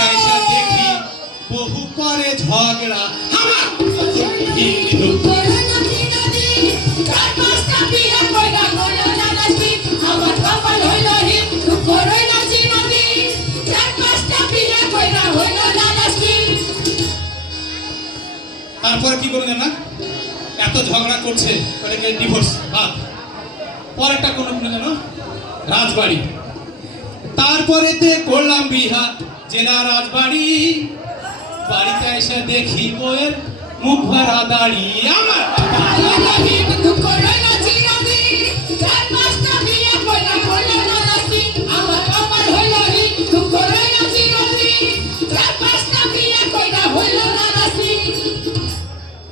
বাড়িতে এসে দেখি বহু করে ঝগড়া আমার তারপর কি করলেন না এত ঝগড়া করছে ডিভোর্স বাদ পরেরটা কোনো যেন রাজবাড়ি তারপরেতে করলাম বিহা জেলা রাজবাড়ি বাড়িতে এসে দেখি বইয়ের মুখ ভরা দাড়ি আমার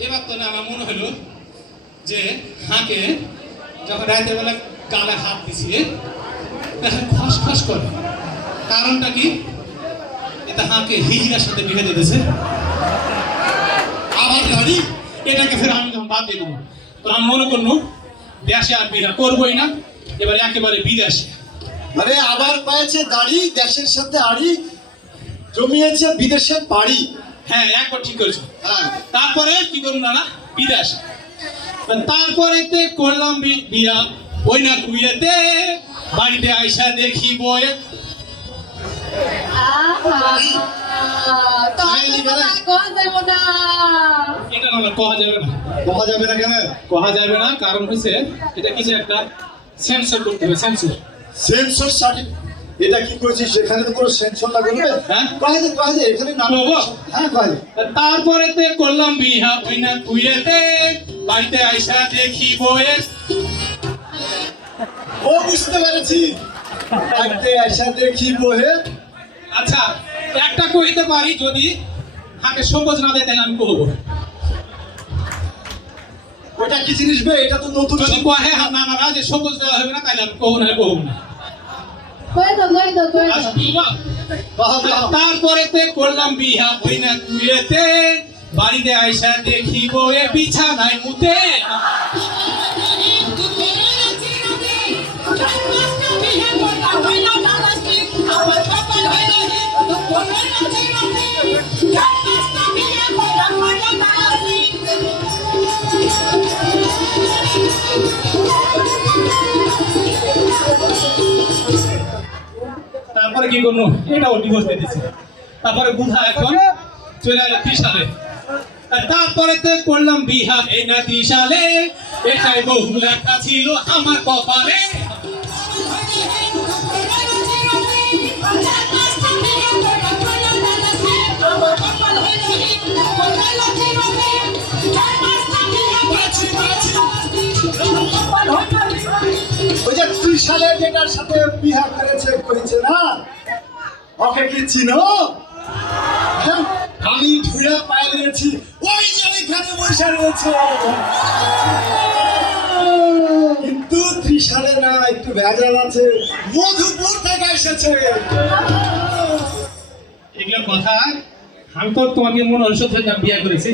এবার তো না আমার মনে হলো যে হাঁকে যখন রাতের বেলা গালে হাত দিছিয়ে খস খস করে কারণটা কি এটা হাঁকে হিজড়ার সাথে বিয়ে দিতেছে আবার গাড়ি এটাকে ফের আমি যখন বাদ দিয়ে দেবো তো আমি মনে করলো দেশে আর বিয়ে করবোই না এবার একেবারে বিদেশে আরে আবার পাইছে দাড়ি দেশের সাথে আড়ি জমিয়েছে বিদেশের বাড়ি হ্যাঁ একবার ঠিক করেছো হ্যাঁ তারপরে কি করুন না বিদেশ তারপরেতে করলাম বিয়া ওই না কুয়েতে বাড়িতে আইসা দেখি বয়ে এটা না কহা যাবে না কমা যাবে না কেন কহা যাবে না কারণ হচ্ছে এটা কিছু একটা সেন্সর করতে হবে সেন্সর সেন্সর সার্টিফিকেট এটা কি করেছিস সেখানে তো কোনো সেন্সর লাগবে হ্যাঁ কয়ে দে এখানে নাম বলবো? হ্যাঁ কয়ে দে তারপরেতে করলাম বিয়া ওই না কুয়েতে বাড়িতে আইসা দেখি বয়ে ও বুঝতে পেরেছি বাড়িতে আইসা দেখি বহে আচ্ছা একটা কইতে পারি যদি হাতে সবুজ না দেয় তাহলে আমি কহবো ওটা কি জিনিস বে এটা তো নতুন যদি কহে না না যে সবুজ দেওয়া হবে না তাহলে আমি কহবো না কহবো না আচ্ছা, বলবো? তারপরেতে করলাম বিহা ওই না কুয়েতে বাড়িতে আইসা দেখিব এ বিছানায় মুতে তারপরে কি করলো এটাও ডিভোর্স দিয়ে দিচ্ছে তারপরে বুধা এখন চলে আসে 30 সালে তারপরে করলাম বিহা এই না 30 সালে এটাই বহু লেখা ছিল আমার কপালে ওই যে 30 সালে যেটার সাথে বিয়া করেছে না ওকে কি চিনো হ্যাঁ? আমি ধুইরা পায়ে লেগেছি ওই যে ওইখানে বসে রয়েছে কিন্তু 30 সালে না একটু ভেজাল আছে মধুপুর থেকে এসেছে এগুলো কথা আমি তো তোমাকে মনে হয় সত্যি বিয়ে করেছি